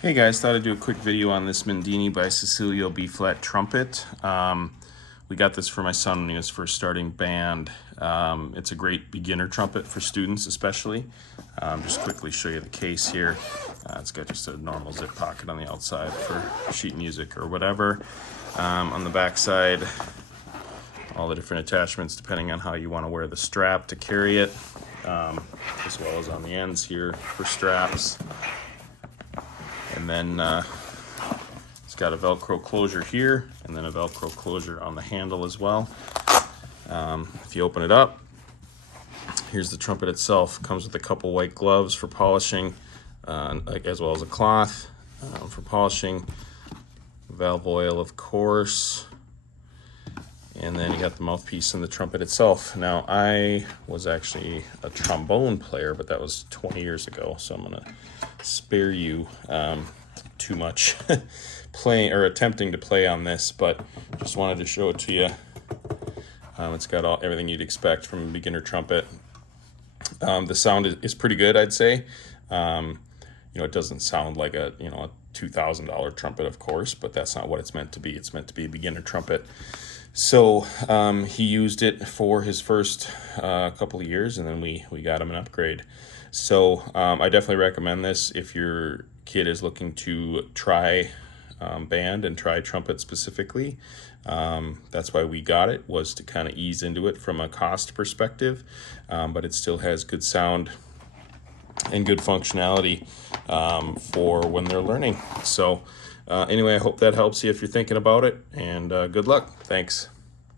Hey guys, thought I'd do a quick video on this Mendini by Cecilio B-flat trumpet. We got this for my son when he was first starting band. It's a great beginner trumpet for students especially. Just quickly show you the case here. It's got just a normal zip pocket on the outside for sheet music or whatever. On the back side, all the different attachments depending on how you want to wear the strap to carry it, as well as on the ends here for straps. And then it's got a Velcro closure here and then a Velcro closure on the handle as well. If you open it up, here's the trumpet itself. Comes with a couple white gloves for polishing, as well as a cloth for polishing. Valve oil, of course. And then you got the mouthpiece and the trumpet itself. Now, I was actually a trombone player, but that was 20 years ago, so I'm gonna spare you too much playing or attempting to play on this, but just wanted to show it to you. It's got everything you'd expect from a beginner trumpet. The sound is pretty good, I'd say. It doesn't sound like a $2,000 trumpet, of course, but that's not what it's meant to be. It's meant to be a beginner trumpet. So he used it for his first couple of years, and then we got him an upgrade. So I definitely recommend this if your kid is looking to try band and try trumpet specifically. That's why we got it, was to kind of ease into it from a cost perspective, but it still has good sound and good functionality for when they're learning. So anyway, I hope that helps you if you're thinking about it, and good luck. Thanks.